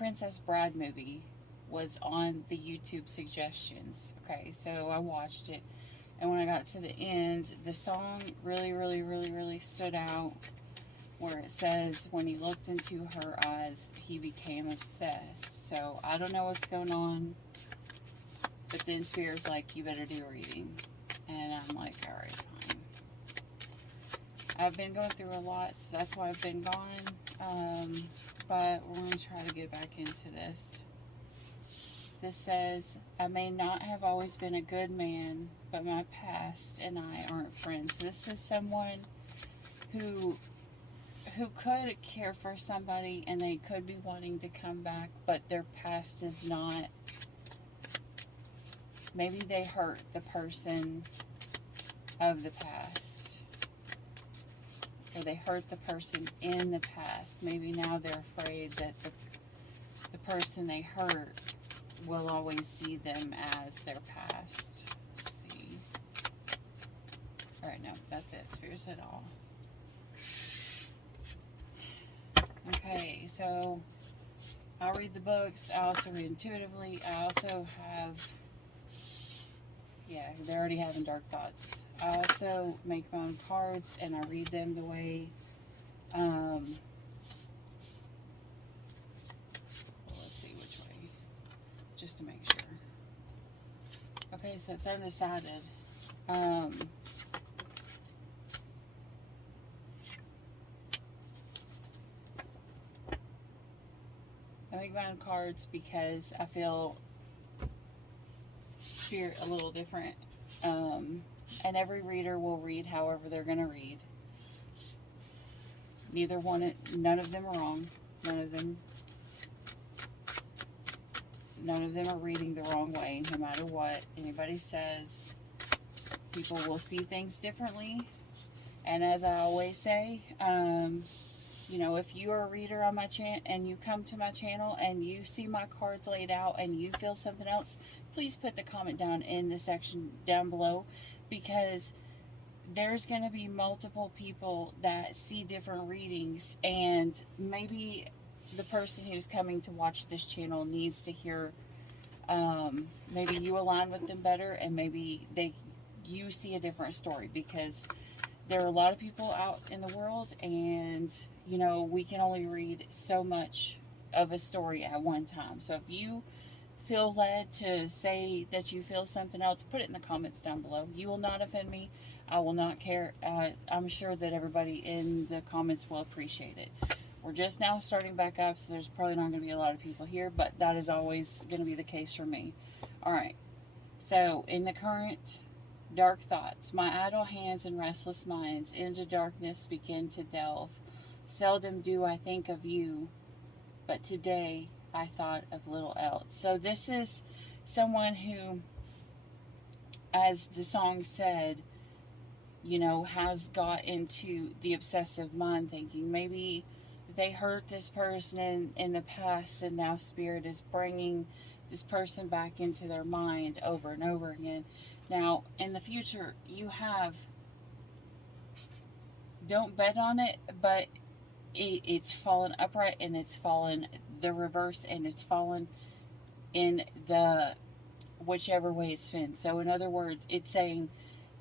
Princess Bride movie was on the YouTube suggestions. Okay, so I watched it, and when I got to the end, the song really, really, really, really stood out. Where it says, when he looked into her eyes, he became obsessed. So I don't know what's going on, but then Spirit's like, you better do a reading. And I'm like, alright, fine. I've been going through a lot, so that's why I've been gone. But we're going to try to get back into this. This says, I may not have always been a good man, but my past and I aren't friends. This is someone who could care for somebody and they could be wanting to come back, but their past is not. Maybe they hurt the person of the past, or they hurt the person in the past. Maybe now they're afraid that the person they hurt will always see them as their past. Let's see. Alright, no, that's it. Spirit said all. Okay, so I'll read the books. I also read intuitively. I also have, yeah, they're already having dark thoughts. I also make my own cards and I read them the way, let's see which way, just to make sure. Okay, so it's undecided. I make my own cards because I feel Spirit a little different. And every reader will read however they're going to read. None of them are wrong. None of them are reading the wrong way, no matter what anybody says. People will see things differently. And as I always say, you know, if you are a reader on my channel and you come to my channel and you see my cards laid out and you feel something else, please put the comment down in the section down below, because there's going to be multiple people that see different readings, and maybe the person who's coming to watch this channel needs to hear, maybe you align with them better, and maybe you see a different story, because there are a lot of people out in the world, and, you know, we can only read so much of a story at one time. So if you feel led to say that you feel something else, put it in the comments down below. You will not offend me. I will not care. I'm sure that everybody in the comments will appreciate it. We're just now starting back up, so there's probably not going to be a lot of people here, but that is always going to be the case for me. Alright, so in the current... Dark thoughts, my idle hands and restless minds into darkness begin to delve. Seldom do I think of you, but today I thought of little else. So this is someone who, as the song said, you know, has got into the obsessive mind thinking. Maybe they hurt this person in the past, and now Spirit is bringing this person back into their mind over and over again. Now, in the future, you have, don't bet on it, but it's fallen upright, and it's fallen the reverse, and it's fallen in the whichever way it's been. So, in other words, it's saying,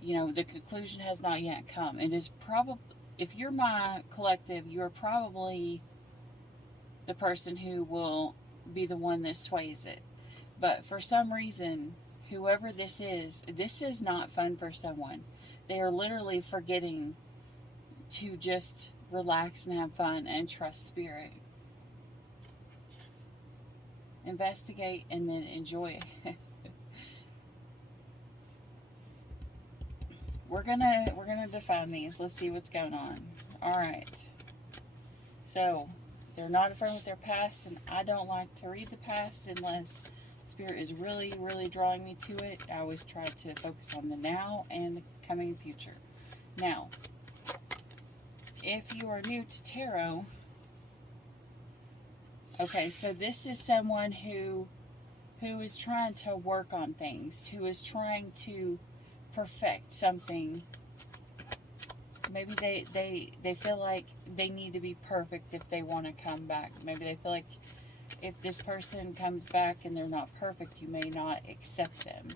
you know, the conclusion has not yet come. It is probably, if you're my collective, you're probably the person who will be the one that sways it. But for some reason, whoever this is not fun for someone. They are literally forgetting to just relax and have fun and trust Spirit. Investigate and then enjoy it. We're gonna define these. Let's see what's going on. Alright. So, they're not a friend with their past, and I don't like to read the past unless Spirit is really, really drawing me to it. I always try to focus on the now and the coming future. Now, if you are new to tarot, okay, so this is someone who is trying to work on things, who is trying to perfect something. Maybe they feel like they need to be perfect if they want to come back. Maybe they feel like if this person comes back and they're not perfect, you may not accept them.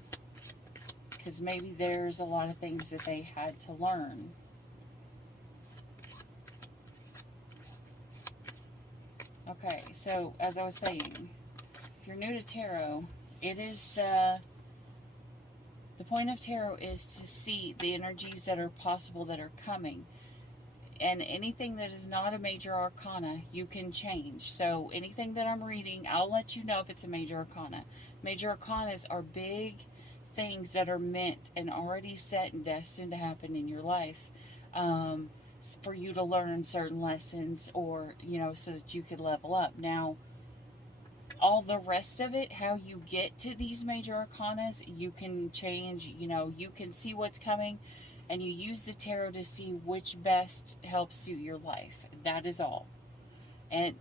Because maybe there's a lot of things that they had to learn. Okay, so as I was saying, if you're new to tarot, it is the point of tarot is to see the energies that are possible that are coming. And anything that is not a major arcana, you can change. So anything that I'm reading, I'll let you know if it's a major arcana. Major arcanas are big things that are meant and already set and destined to happen in your life, for you to learn certain lessons, or, you know, so that you could level up. Now, all the rest of it, how you get to these major arcanas, you can change. You know, you can see what's coming, and you use the tarot to see which best helps suit your life. That is all. And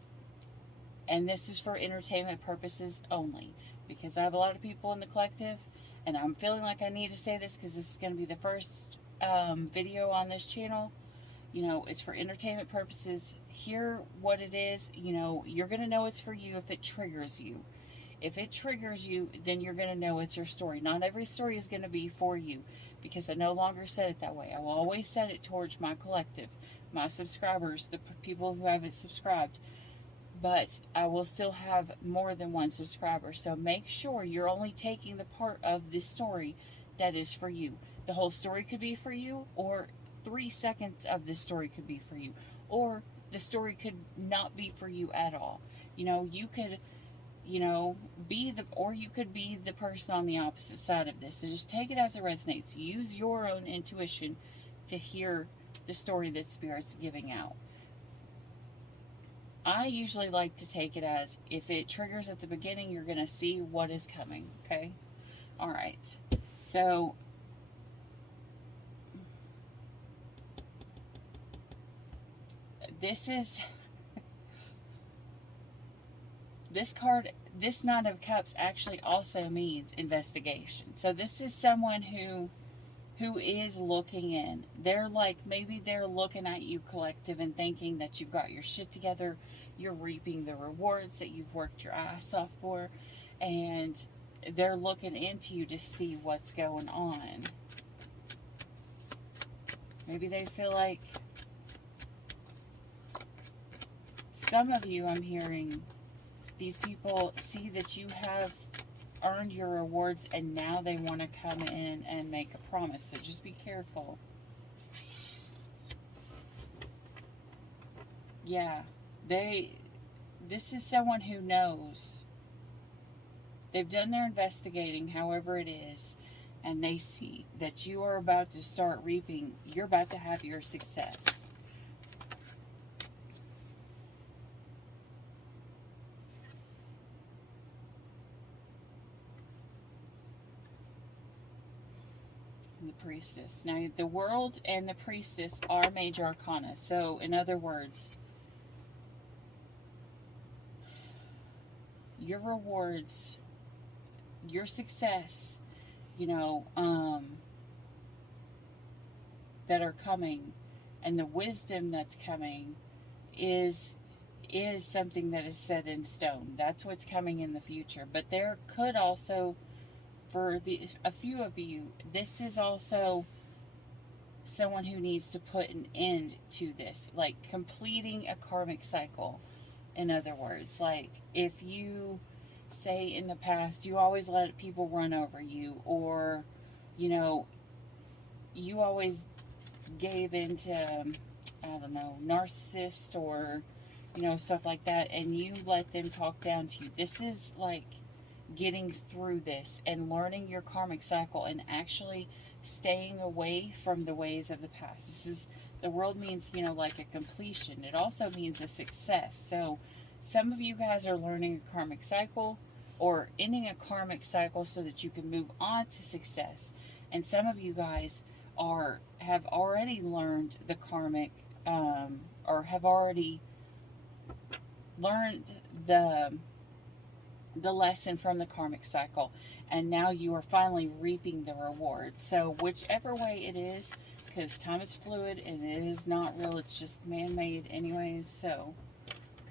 this is for entertainment purposes only, because I have a lot of people in the collective, and I'm feeling like I need to say this because this is going to be the first video on this channel. You know, it's for entertainment purposes. Hear what it is. You know, you're going to know it's for you if it triggers you. If it triggers you, then you're going to know it's your story. Not every story is going to be for you, because I no longer said it that way. I will always set it towards my collective, my subscribers, the people who haven't subscribed. But I will still have more than one subscriber. So make sure you're only taking the part of this story that is for you. The whole story could be for you, or 3 seconds of this story could be for you, or the story could not be for you at all. You know, you could, you know, you could be the person on the opposite side of this. So just take it as it resonates. Use your own intuition to hear the story that Spirit's giving out. I usually like to take it as, if it triggers at the beginning, you're going to see what is coming, okay? All right. So this is this card, this Nine of Cups actually also means investigation. So this is someone who is looking in. They're like, maybe they're looking at you, collective, and thinking that you've got your shit together. You're reaping the rewards that you've worked your ass off for, and they're looking into you to see what's going on. Maybe they feel like, some of you, I'm hearing, these people see that you have earned your rewards, and now they want to come in and make a promise. So just be careful. Yeah, this is someone who knows. They've done their investigating, however it is, and they see that you are about to start reaping. You're about to have your success. The Priestess. Now, the World and the Priestess are major arcana. So, in other words, your rewards, your success, you know, that are coming, and the wisdom that's coming is something that is set in stone. That's what's coming in the future. But there could also, for a few of you, this is also someone who needs to put an end to this, like completing a karmic cycle. In other words, like, if you say in the past you always let people run over you, or, you know, you always gave into, I don't know, narcissists, or, you know, stuff like that, and you let them talk down to you. This is like getting through this and learning your karmic cycle and actually staying away from the ways of the past. This is, the World means, you know, like a completion. It also means a success. So some of you guys are learning a karmic cycle, or ending a karmic cycle so that you can move on to success. And some of you guys have already learned the karmic, or have already learned the lesson from the karmic cycle, and now you are finally reaping the reward. So whichever way it is, because time is fluid and it is not real, it's just man-made anyways. So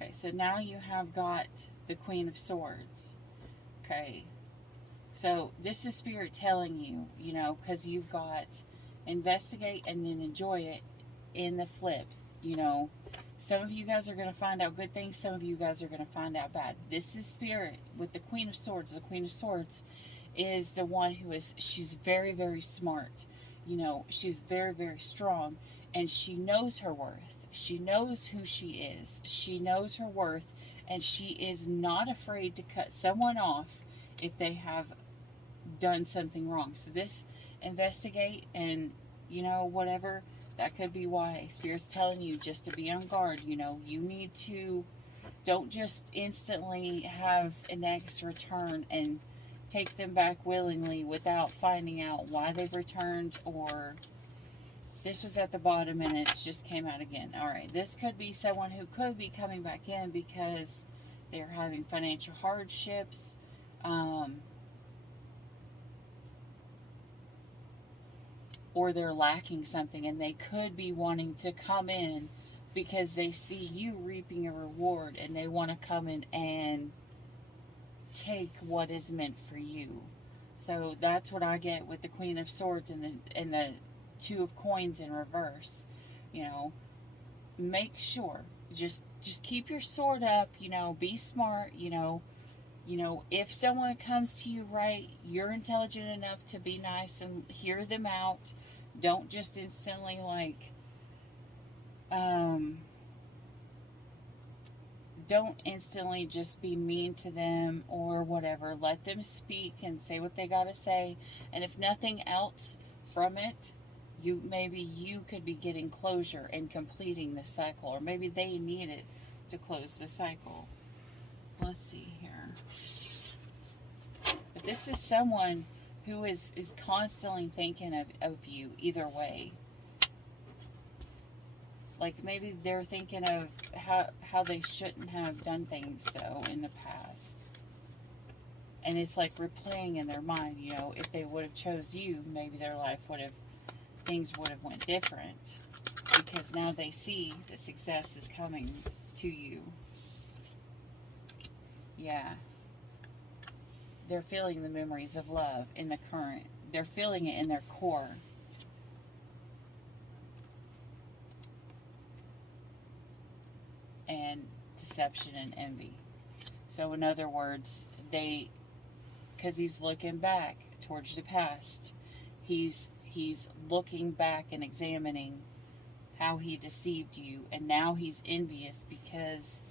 Okay, so now you have got the Queen of Swords. Okay, so this is Spirit telling you, you know, because you've got investigate and then enjoy it in the flip. You know, some of you guys are going to find out good things, some of you guys are going to find out bad. This is Spirit with the Queen of Swords. The Queen of Swords is the one who is, she's very, very smart. You know, she's very, very strong, and she knows her worth. She knows who she is. She knows her worth, and she is not afraid to cut someone off if they have done something wrong. So this investigate and, you know, whatever, that could be why Spirit's telling you just to be on guard. You know, you need to, don't just instantly have an ex return and take them back willingly without finding out why they've returned, or this was at the bottom and it just came out again. All right, this could be someone who could be coming back in because they're having financial hardships, or they're lacking something, and they could be wanting to come in because they see you reaping a reward and they want to come in and take what is meant for you. So that's what I get with the Queen of Swords and the Two of Coins in reverse. You know, make sure, just keep your sword up. You know, be smart. You know, if someone comes to you right, you're intelligent enough to be nice and hear them out. Don't just instantly don't instantly just be mean to them or whatever. Let them speak and say what they got to say. And if nothing else from it, maybe you could be getting closure and completing the cycle, or maybe they need it to close the cycle. Let's see here. But this is someone who is constantly thinking of you either way. Like maybe they're thinking of how they shouldn't have done things though in the past. And it's like replaying in their mind, you know, if they would have chose you, maybe their life things would have went different. Because now they see the success is coming to you. Yeah. They're feeling the memories of love in the current. They're feeling it in their core. And deception and envy. So in other words, because he's looking back towards the past, he's looking back and examining how he deceived you, and now he's envious because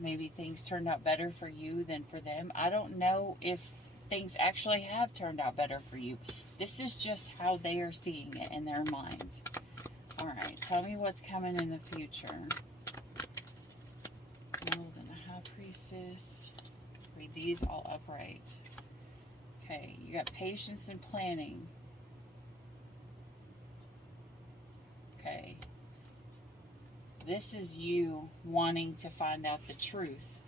maybe things turned out better for you than for them. I don't know if things actually have turned out better for you. This is just how they are seeing it in their mind. Alright, tell me what's coming in the future. World and the High Priestess. Read these all upright. Okay, you got patience and planning. Okay. This is you wanting to find out the truth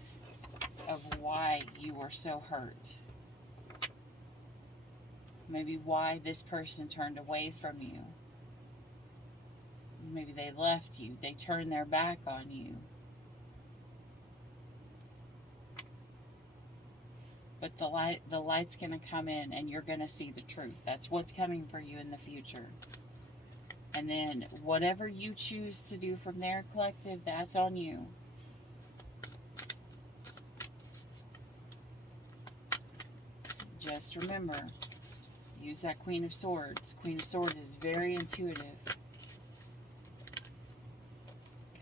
of why you were so hurt. Maybe why this person turned away from you. Maybe they left you. They turned their back on you. But the light's going to come in and you're going to see the truth. That's what's coming for you in the future. And then whatever you choose to do from there, collective, that's on you. Just remember, use that Queen of Swords. Queen of Swords is very intuitive.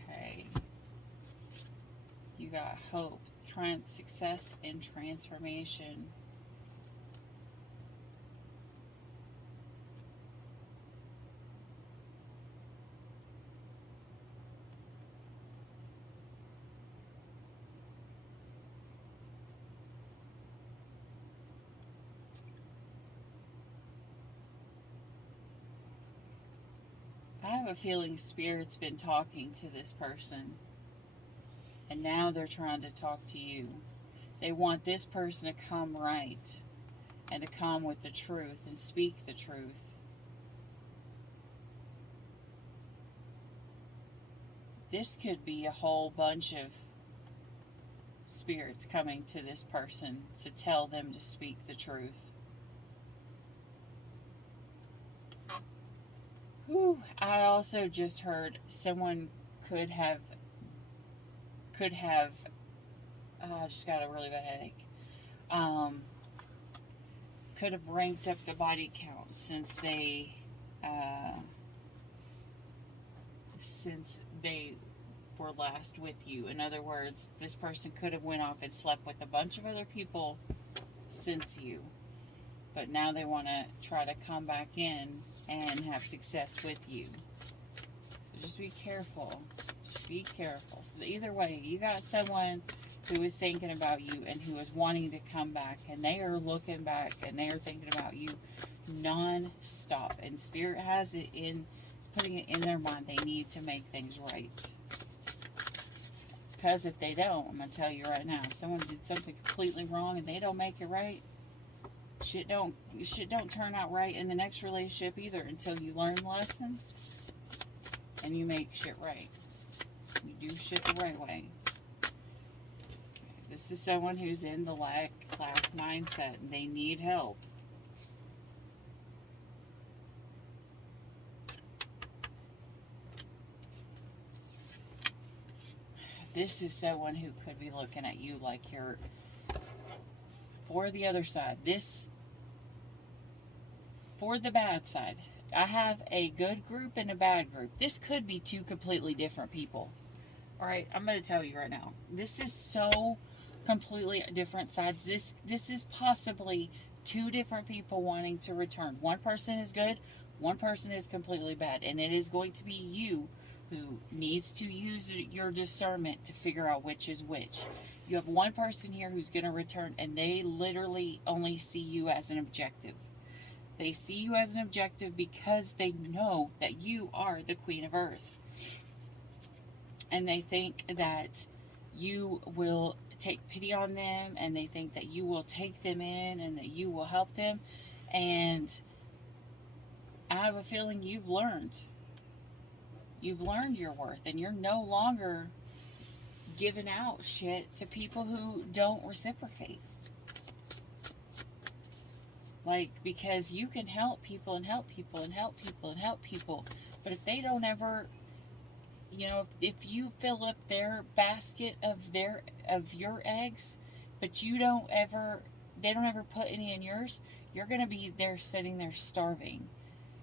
Okay. You got hope, triumph, success, and transformation. I have a feeling Spirit's been talking to this person, and now they're trying to talk to you. They want this person to come right and to come with the truth and speak the truth. this could be a whole bunch of spirits coming to this person to tell them to speak the truth. Whew. I also just heard someone could have I just got a really bad headache. Could have ranked up the body count since they were last with you. In other words, this person could have went off and slept with a bunch of other people since you, but now they want to try to come back in and have success with you. So just be careful. Just be careful. So either way, you got someone who is thinking about you and who is wanting to come back, and they are looking back and they are thinking about you non-stop. And Spirit has it in, it's putting it in their mind. They need to make things right. Because if they don't, I'm going to tell you right now, if someone did something completely wrong and they don't make it right, shit don't turn out right in the next relationship either until you learn the lesson and you make shit right. You do shit the right way. This is someone who's in the lack mindset and they need help. This is someone who could be looking at you like you're for the other side. This, for the bad side. I have a good group and a bad group. This could be two completely different people. Alright, I'm going to tell you right now. This is so completely different sides. This is possibly two different people wanting to return. One person is good, one person is completely bad. And it is going to be you who needs to use your discernment to figure out which is which. You have one person here who's going to return, and they literally only see you as an objective. They see you as an objective because they know that you are the Queen of Earth. And they think that you will take pity on them, and they think that you will take them in and that you will help them. And I have a feeling you've learned. You've learned your worth, and you're no longer giving out shit to people who don't reciprocate. Like, because you can help people and help people and help people and help people, but if they don't ever, you know, if you fill up their basket of your eggs, but they don't ever put any in yours, you're gonna be there sitting there starving,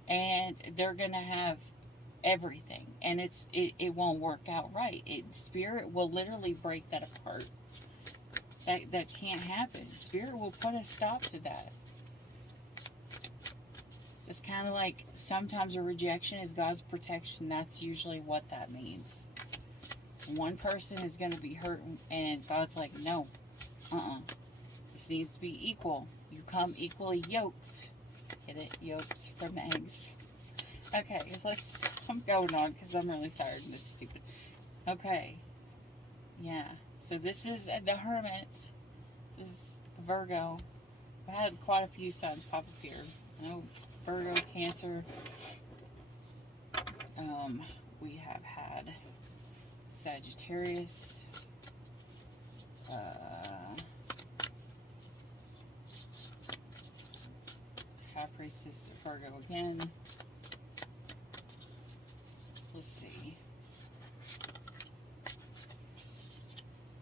and they're gonna have everything, and it won't work out right. Spirit will literally break that apart. That can't happen. Spirit will put a stop to that. It's kind of like sometimes a rejection is God's protection. That's usually what that means. One person is going to be hurt, and God's like, no, this needs to be equal. You come equally yoked. Get it? Yolks from eggs. Okay, I'm going on because I'm really tired and this is stupid. Okay. Yeah. So this is the Hermit. This is Virgo. I've had quite a few signs pop up here. I know Virgo, Cancer. We have had Sagittarius. High Priestess of Virgo again. Let's see.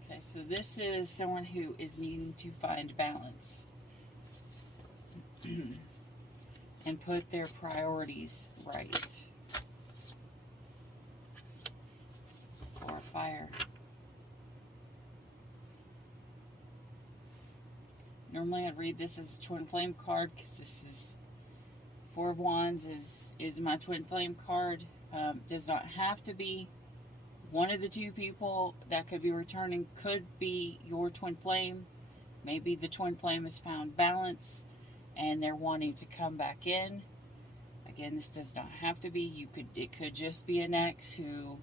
Okay, so this is someone who is needing to find balance and put their priorities right. Or fire. Normally I'd read this as a twin flame card because this is Four of Wands is my twin flame card. Does not have to be. One of the two people that could be returning could be your twin flame. Maybe the twin flame has found balance and they're wanting to come back in. Again, this does not have to be. It could just be an ex who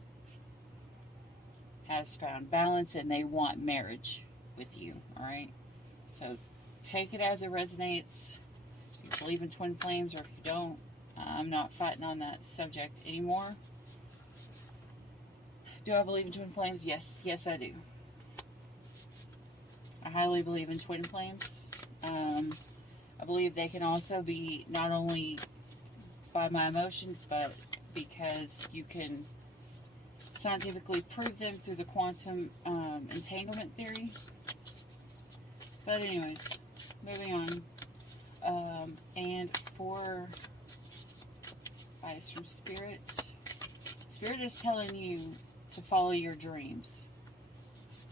has found balance and they want marriage with you. Alright? So take it as it resonates. If you believe in twin flames or if you don't, I'm not fighting on that subject anymore. Do I believe in twin flames? Yes. Yes, I do. I highly believe in twin flames. I believe they can also be not only by my emotions, but because you can scientifically prove them through the quantum entanglement theory. But anyways, moving on. And for advice from Spirit, Spirit is telling you to follow your dreams,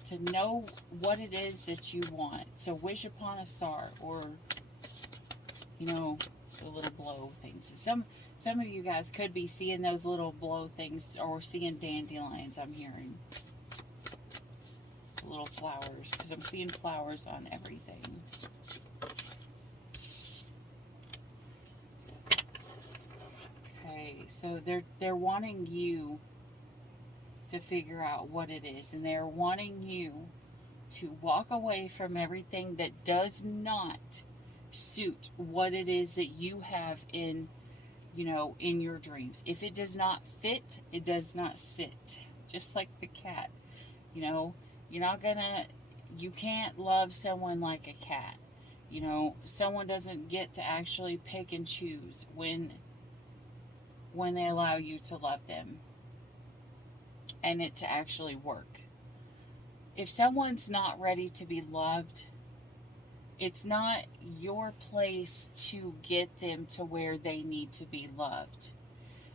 to know what it is that you want. So wish upon a star, or, you know, the little blow things. Some of you guys could be seeing those little blow things, or seeing dandelions, I'm hearing. Little flowers, because I'm seeing flowers on everything. Okay, so they're wanting you to figure out what it is, and they're wanting you to walk away from everything that does not suit what it is that you have in, you know, in your dreams. If it does not fit, it does not sit. Just like the cat, you know, you can't love someone like a cat. You know, someone doesn't get to actually pick and choose when they allow you to love them and it to actually work. If someone's not ready to be loved, it's not your place to get them to where they need to be loved.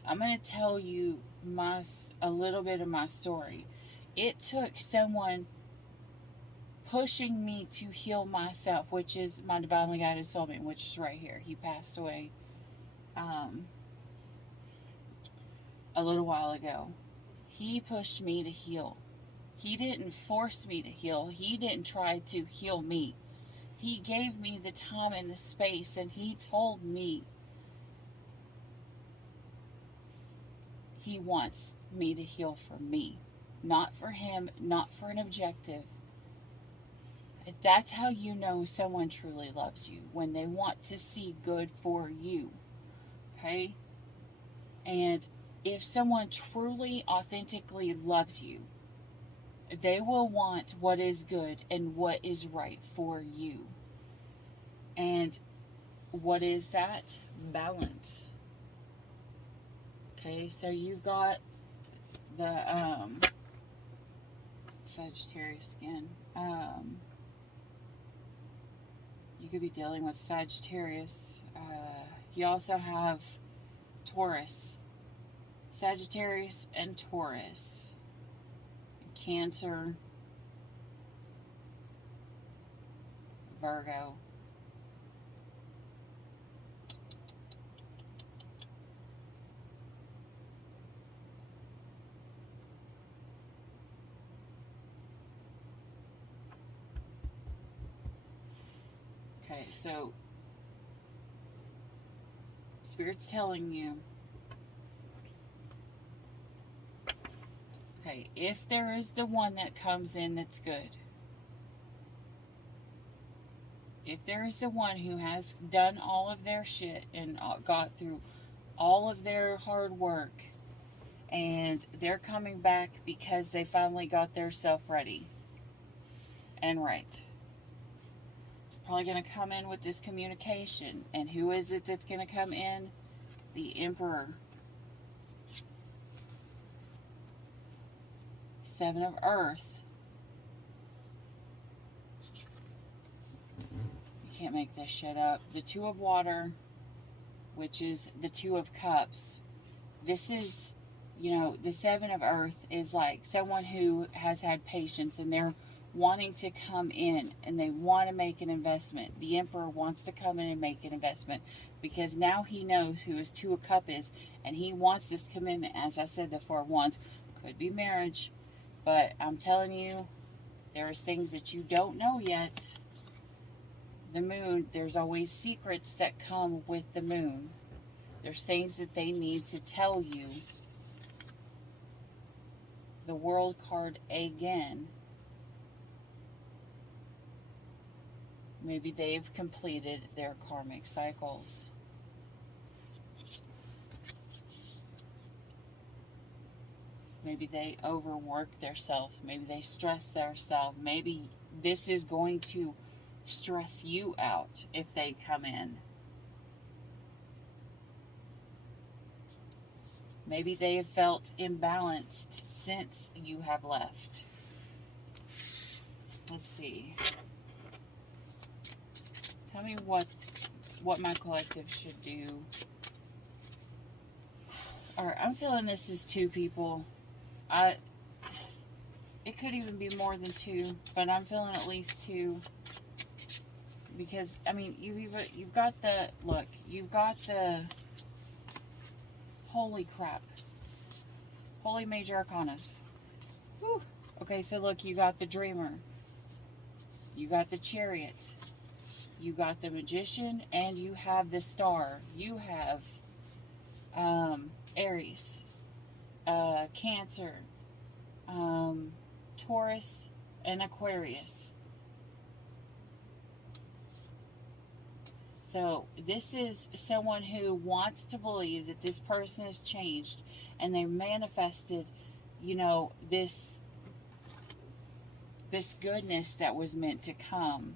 I'm going to tell you a little bit of my story. It took someone pushing me to heal myself, which is my divinely guided soulmate, which is right here. He passed away a little while ago. He pushed me to heal. He didn't force me to heal. He didn't try to heal me. He gave me the time and the space, and he told me he wants me to heal for me, not for him, not for an objective. That's how you know someone truly loves you, when they want to see good for you. Okay? And if someone truly, authentically loves you, they will want what is good and what is right for you. And what is that? Balance. Okay, so you've got the Sagittarius again. You could be dealing with Sagittarius. You also have Taurus. Sagittarius and Taurus. Cancer. Virgo. Okay, so Spirit's telling you, okay, if there is the one that comes in that's good, if there is the one who has done all of their shit and got through all of their hard work, and they're coming back because they finally got their self ready and right, probably going to come in with this communication. And who is it that's going to come in? The Emperor. Seven of Earth. You can't make this shit up. The Two of Water, which is the Two of Cups. This is, you know, the Seven of Earth is like someone who has had patience, and they're wanting to come in and they want to make an investment. The Emperor wants to come in and make an investment because now he knows who his Two of Cups is, and he wants this commitment. As I said, the Four of Wands could be marriage, but I'm telling you, there's things that you don't know yet. The Moon, there's always secrets that come with the Moon. There's things that they need to tell you. The World card again. Maybe they've completed their karmic cycles. Maybe they overwork themselves. Maybe they stress themselves. Maybe this is going to stress you out if they come in. Maybe they have felt imbalanced since you have left. Let's see. Tell me what my collective should do. Alright, I'm feeling this is 2 people. It could even be more than 2, but I'm feeling at least 2. Because, I mean, you've got the, look, you've got the, holy crap. Holy Major Arcanas. Whew. Okay, so look, you got the Dreamer. You got the Chariot. You got the Magician, and you have the Star. You have Aries, Cancer, Taurus, and Aquarius. So this is someone who wants to believe that this person has changed, and they manifested, you know, this goodness that was meant to come.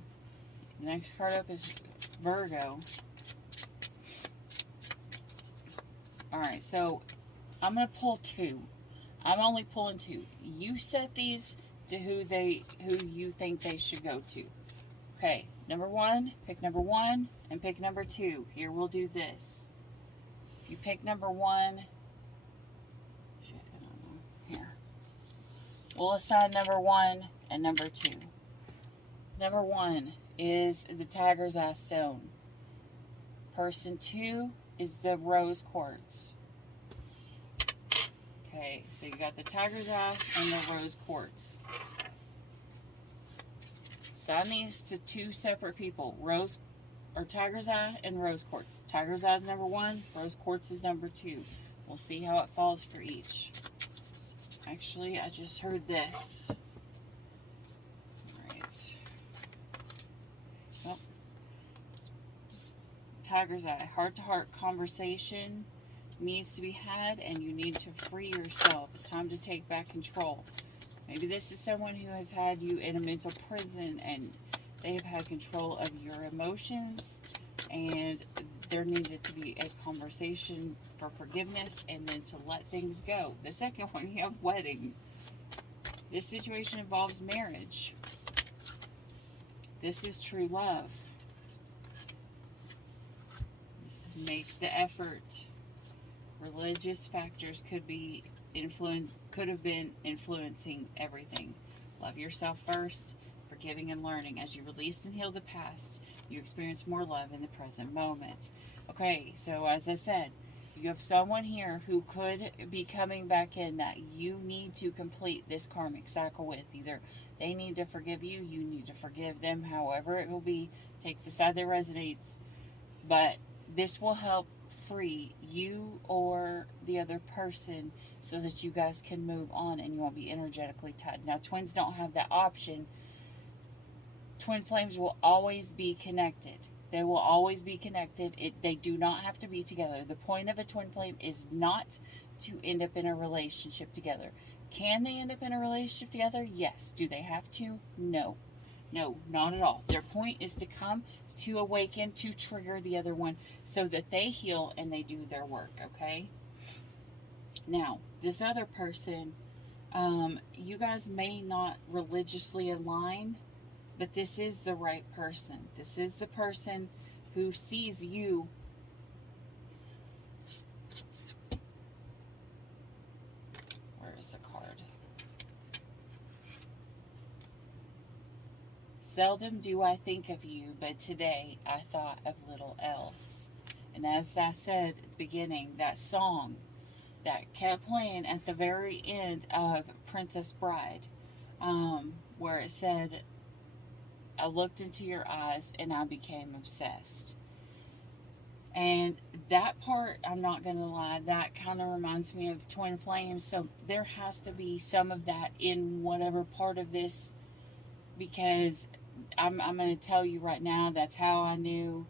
The next card up is Virgo. Alright, so I'm going to pull 2. I'm only pulling 2. You set these to who you think they should go to. Okay, number 1, pick number 1, and pick number 2. Here, we'll do this. You pick number 1. Shit, I don't know. Here. We'll assign number 1 and number 2. Number 1 is the Tiger's Eye Stone. Person 2 is the Rose Quartz. Okay, so you got the Tiger's Eye and the Rose Quartz. Assign these to 2 separate people. Tiger's Eye and Rose Quartz. Tiger's Eye is number 1. Rose Quartz is number 2. We'll see how it falls for each. Actually, I just heard this. Alright. Well, Tiger's Eye. Heart-to-heart conversation needs to be had, and you need to free yourself. It's time to take back control. Maybe this is someone who has had you in a mental prison, and they have had control of your emotions, and there needed to be a conversation for forgiveness and then to let things go. The second one, you have wedding. This situation involves marriage. This is true love. This is make the effort. Religious factors could have been influencing everything. Love yourself first. Forgiving and learning. As you release and heal the past, you experience more love in the present moment. Okay, so as I said, you have someone here who could be coming back in that you need to complete this karmic cycle with. Either they need to forgive you, you need to forgive them, however it will be. Take the side that resonates. But this will help free you or the other person so that you guys can move on and you won't be energetically tied. Now, twins don't have that option. Twin flames will always be connected. They will always be connected. They do not have to be together. The point of a twin flame is not to end up in a relationship together. Can they end up in a relationship together? Yes. Do they have to? No. No, not at all. Their point is to come, to awaken, to trigger the other one so that they heal and they do their work, okay? Now, this other person, you guys may not religiously align, but this is the right person. This is the person who sees you. Where is the card? Seldom do I think of you, but today I thought of little else. And as I said at the beginning, that song that kept playing at the very end of Princess Bride, where it said, I looked into your eyes and I became obsessed. And that part, I'm not going to lie, that kind of reminds me of twin flames. So there has to be some of that in whatever part of this, because I'm going to tell you right now, that's how I knew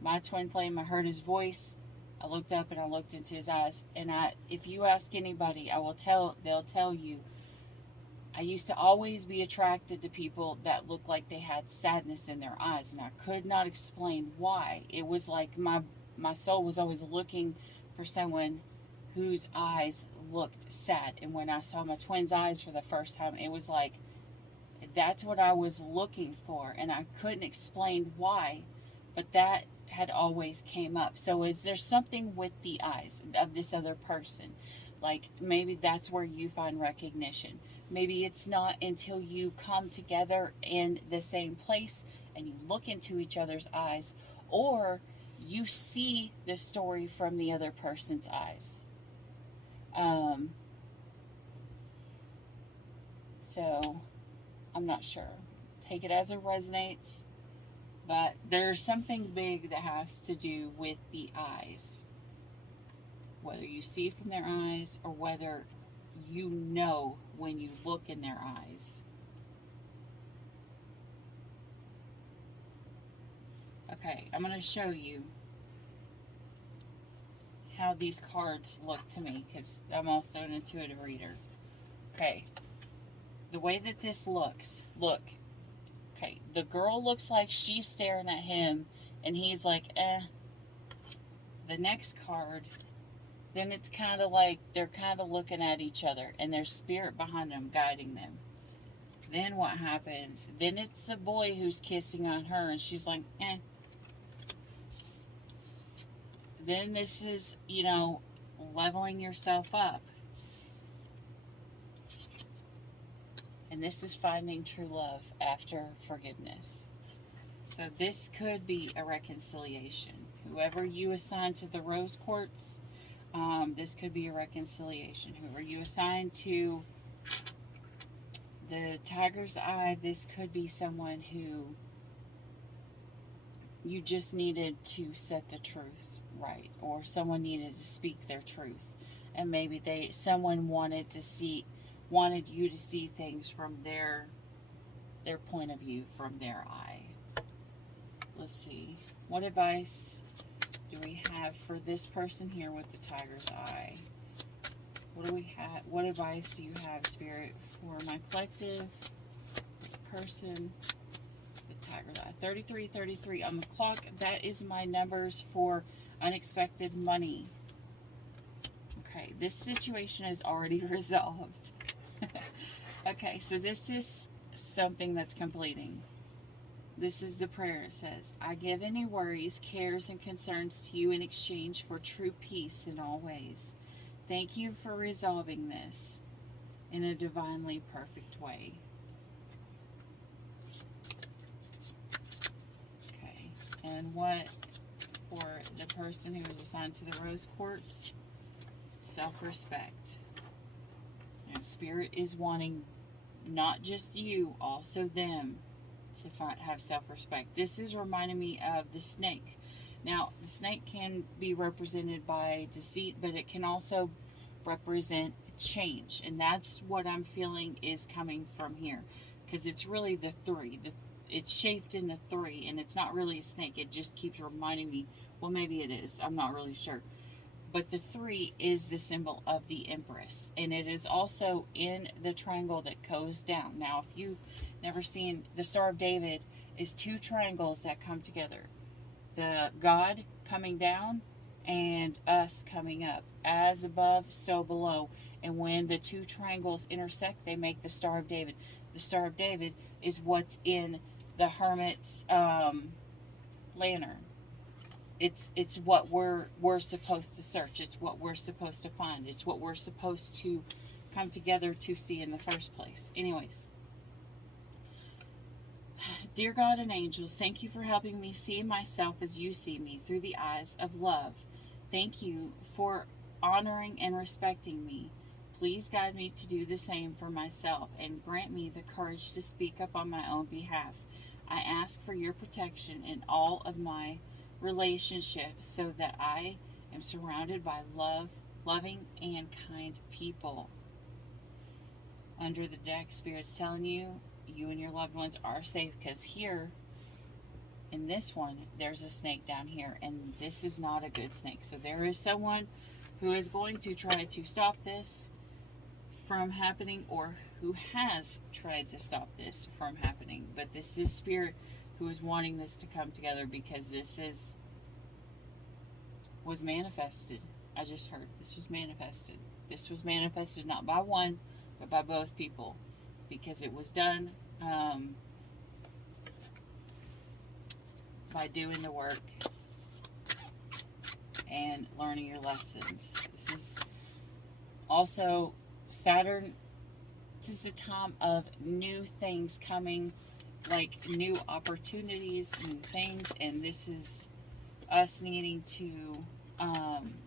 my twin flame. I heard his voice. I looked up and I looked into his eyes. And if you ask anybody, they'll tell you, I used to always be attracted to people that looked like they had sadness in their eyes, and I could not explain why. It was like my soul was always looking for someone whose eyes looked sad. And when I saw my twins' eyes for the first time, it was like that's what I was looking for, and I couldn't explain why, but that had always came up. So is there something with the eyes of this other person? Like maybe that's where you find recognition. Maybe it's not until you come together in the same place and you look into each other's eyes, or you see the story from the other person's eyes. So I'm not sure. Take it as it resonates, but there's something big that has to do with the eyes. Whether you see from their eyes or whether you know when you look in their eyes. Okay, I'm going to show you how these cards look to me because I'm also an intuitive reader. Okay, the way that this looks, look. Okay, the girl looks like she's staring at him and he's like, eh. The next card, then it's kind of like they're kind of looking at each other and there's spirit behind them guiding them. Then what happens? Then it's the boy who's kissing on her and she's like, eh. Then this is, leveling yourself up. And this is finding true love after forgiveness. So this could be a reconciliation. Whoever you assign to the rose quartz, this could be a reconciliation. Whoever you assign to the tiger's eye, this could be someone who you just needed to set the truth right, or someone needed to speak their truth, and maybe someone wanted you to see things from their point of view, from their eye. Let's see, what advice do we have for this person here with the tiger's eye? What do we have? What advice do you have, Spirit, for my collective person with tiger's eye? 3333 on the clock. That is my numbers for unexpected money. Okay, this situation is already resolved. Okay, so this is something that's completing. This is the prayer. It says, I give any worries, cares, and concerns to you in exchange for true peace in all ways. Thank you for resolving this in a divinely perfect way. Okay, and what for the person who was assigned to the rose quartz? Self-respect. And Spirit is wanting not just you, also them, to have self-respect. This is reminding me of the snake. Now, the snake can be represented by deceit, but it can also represent change. And that's what I'm feeling is coming from here. Because it's really the three. It's shaped in the three, and it's not really a snake. It just keeps reminding me, well, maybe it is. I'm not really sure. But the three is the symbol of the Empress. And it is also in the triangle that goes down. Now, if you've never seen, the Star of David is two triangles that come together. The God coming down and us coming up. As above, so below. And when the two triangles intersect, they make the Star of David. The Star of David is what's in the Hermit's lantern. It's what we're supposed to search. It's what we're supposed to find. It's what we're supposed to come together to see in the first place. Anyways. Dear God and angels, thank you for helping me see myself as you see me through the eyes of love. Thank you for honoring and respecting me. Please guide me to do the same for myself and grant me the courage to speak up on my own behalf. I ask for your protection in all of my relationships so that I am surrounded by loving, and kind people. Under the deck, Spirit's telling you, you and your loved ones are safe, because here in this one, there's a snake down here, and this is not a good snake. So there is someone who is going to try to stop this from happening, or who has tried to stop this from happening. But this is spirit who is wanting this to come together, because this was manifested. I just heard this was manifested. This was manifested not by one, but by both people, because it was done by doing the work and learning your lessons. This is also Saturn. This is the time of new things coming, like new opportunities, new things, and this is us needing to,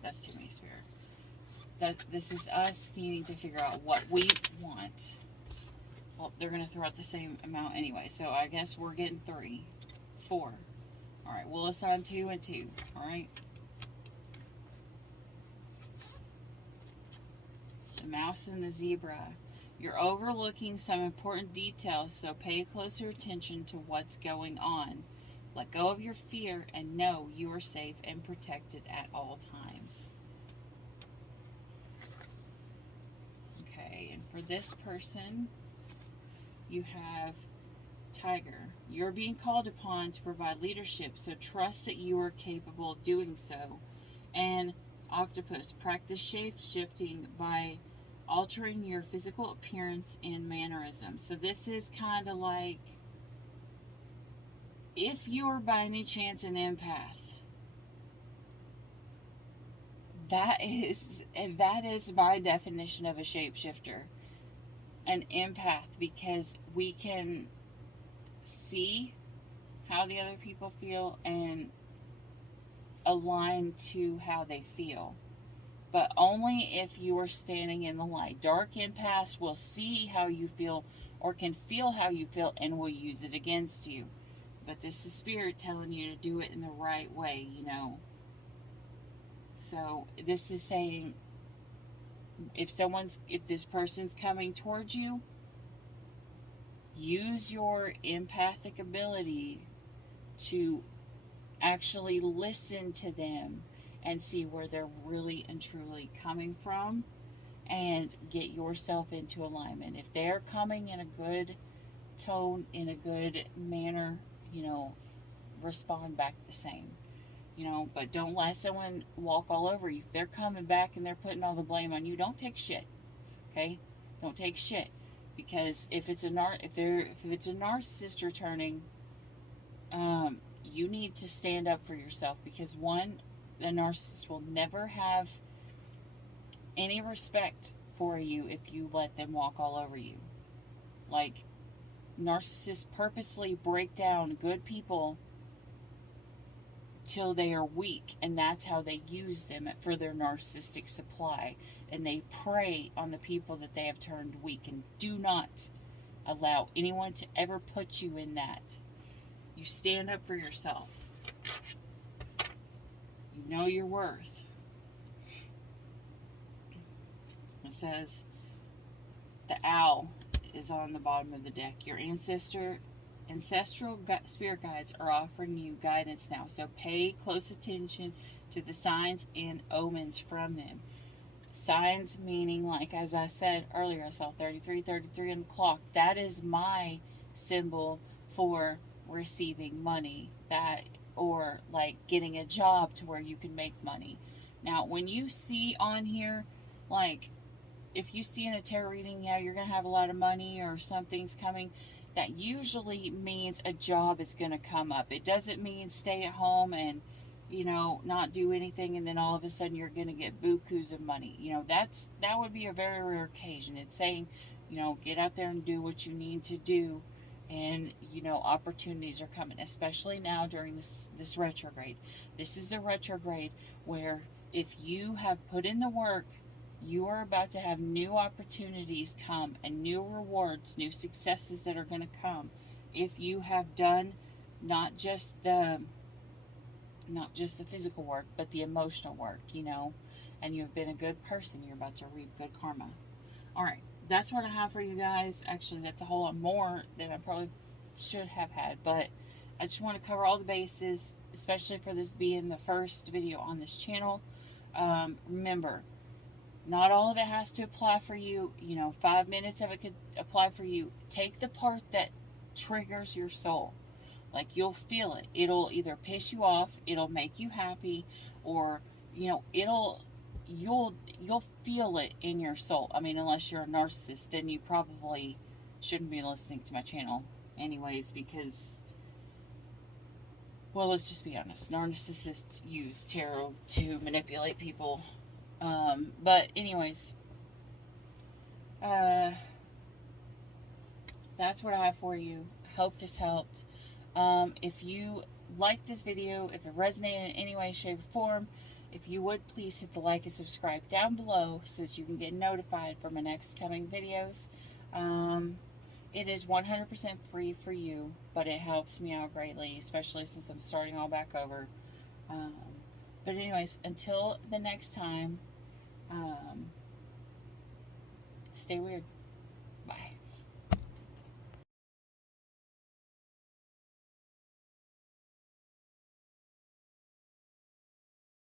that's too many spirit. This is us needing to figure out what we want. Well, they're going to throw out the same amount anyway, so I guess we're getting 3, 4. All right, we'll assign 2 and 2, all right? The mouse and the zebra. You're overlooking some important details, so pay closer attention to what's going on. Let go of your fear and know you are safe and protected at all times. Okay, and for this person, you have Tiger. You're being called upon to provide leadership, so trust that you are capable of doing so. And Octopus. Practice shape-shifting by altering your physical appearance and mannerisms. So this is kind of like, if you're by any chance an empath, that is my definition of a shapeshifter, an empath, because we can see how the other people feel and align to how they feel. But only if you are standing in the light. Dark empaths will see how you feel, or can feel how you feel, and will use it against you. But this is spirit telling you to do it in the right way, you know. So this is saying, if this person's coming towards you, use your empathic ability to actually listen to them and see where they're really and truly coming from, and get yourself into alignment. If they're coming in a good tone, in a good manner, you know, respond back the same, you know. But don't let someone walk all over you. If they're coming back and they're putting all the blame on you, don't take shit. Okay, don't take shit, because if it's a narcissist returning, you need to stand up for yourself, because one, the narcissist will never have any respect for you if you let them walk all over you. Like, narcissists purposely break down good people till they are weak, and that's how they use them for their narcissistic supply. And they prey on the people that they have turned weak, and do not allow anyone to ever put you in that. You stand up for yourself. You know your worth. It says the owl is on the bottom of the deck. Your ancestral spirit guides are offering you guidance now, so pay close attention to the signs and omens from them. Signs meaning, like as I said earlier, I saw 33 on the clock. That is my symbol for receiving money, that, or like getting a job to where you can make money. Now, when you see on here, like, if you see in a tarot reading, yeah, you're going to have a lot of money or something's coming, that usually means a job is going to come up. It doesn't mean stay at home and, you know, not do anything, and then all of a sudden you're going to get bukus of money. You know, that would be a very rare occasion. It's saying, you know, get out there and do what you need to do, and, you know, opportunities are coming, especially now during this retrograde. This is a retrograde where if you have put in the work, you are about to have new opportunities come, and new rewards, new successes that are going to come. If you have done not just the physical work, but the emotional work, you know, and you've been a good person, you're about to reap good karma. All right, that's what I have for you guys. Actually, that's a whole lot more than I probably should have had, but I just want to cover all the bases, especially for this being the first video on this channel. Remember, not all of it has to apply for you. 5 minutes of it could apply for you. Take the part that triggers your soul. Like, you'll feel it. It'll either piss you off, it'll make you happy, or you'll feel it in your soul. I mean, unless you're a narcissist, then you probably shouldn't be listening to my channel anyways, because, well, let's just be honest, narcissists use tarot to manipulate people. But anyways, that's what I have for you. I hope this helped. If you liked this video, if it resonated in any way, shape, or form, if you would please hit the like and subscribe down below so that you can get notified for my next coming videos. It is 100% free for you, but it helps me out greatly, especially since I'm starting all back over. But anyways, until the next time, stay weird.